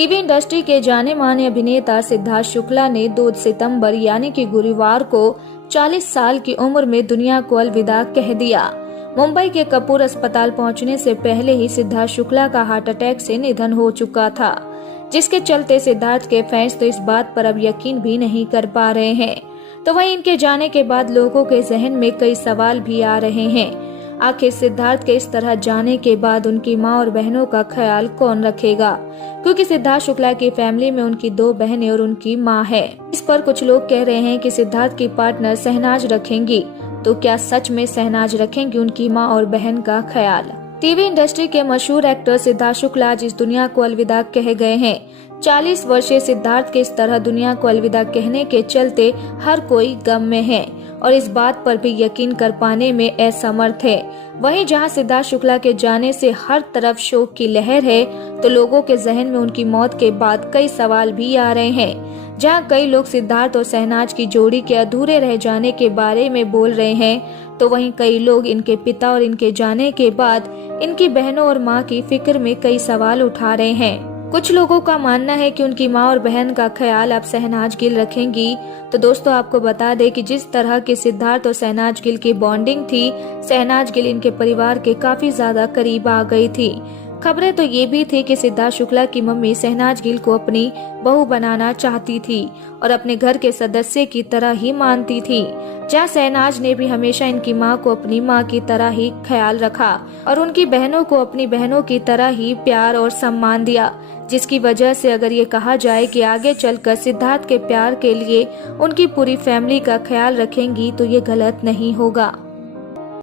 TV industry के जाने माने अभिनेता सिद्धार्थ शुक्ला ने 2 सितंबर यानी कि गुरुवार को 40 साल की उम्र में दुनिया को अलविदा कह दिया। मुंबई के कपूर अस्पताल पहुंचने से पहले ही सिद्धार्थ शुक्ला का हार्ट अटैक से निधन हो चुका था, जिसके चलते सिद्धार्थ के फैंस तो इस बात पर अब यकीन भी नहीं कर पा रहे हैं। तो वहीं इनके जाने के बाद लोगों के जहन में कई सवाल भी आ रहे हैं। आखिर सिद्धार्थ के इस तरह जाने के बाद उनकी मां और बहनों का ख्याल कौन रखेगा, क्योंकि सिद्धार्थ शुक्ला की फैमिली में उनकी 2 बहनें और उनकी मां है। इस पर कुछ लोग कह रहे हैं कि सिद्धार्थ की पार्टनर शहनाज रखेंगी, तो क्या सच में शहनाज रखेंगी उनकी मां और बहन का ख्याल? टीवी इंडस्ट्री के मशहूर एक्टर सिद्धार्थ शुक्ला आज इस दुनिया को अलविदा कह गए हैं। 40 वर्षीय सिद्धार्थ के इस तरह दुनिया को अलविदा कहने के चलते हर कोई गम में है और इस बात पर भी यकीन कर पाने में असमर्थ है। वहीं जहां सिद्धार्थ शुक्ला के जाने से हर तरफ शोक की लहर है, तो लोगों के जहन में उनकी मौत के बाद कई सवाल भी आ रहे हैं। जहां कई लोग सिद्धार्थ और शहनाज की जोड़ी के अधूरे रह जाने के बारे में बोल रहे हैं, तो वहीं कई लोग इनके पिता और इनके जाने के बाद इनकी बहनों और मां की फिक्र में कई सवाल उठा रहे हैं। कुछ लोगों का मानना है कि उनकी मां और बहन का ख्याल अब शहनाज गिल रखेंगी। तो दोस्तों, आपको बता दें कि जिस तरह के सिद्धार्थ और शहनाज गिल की बॉन्डिंग थी, शहनाज गिल इनके परिवार के काफी ज्यादा करीब आ गई थी। खबरें तो ये भी थी कि सिद्धार्थ शुक्ला की मम्मी शहनाज गिल को अपनी बहू बनाना चाहती थी और अपने घर के सदस्य की तरह ही मानती थी। जहां शहनाज ने भी हमेशा इनकी मां को अपनी मां की तरह ही ख्याल रखा और उनकी बहनों को अपनी बहनों की तरह ही प्यार और सम्मान दिया, जिसकी वजह से अगर ये कहा जाए कि आगे चलकर सिद्धार्थ के प्यार के लिए उनकी पूरी फैमिली का ख्याल रखेंगी, तो ये गलत नहीं होगा।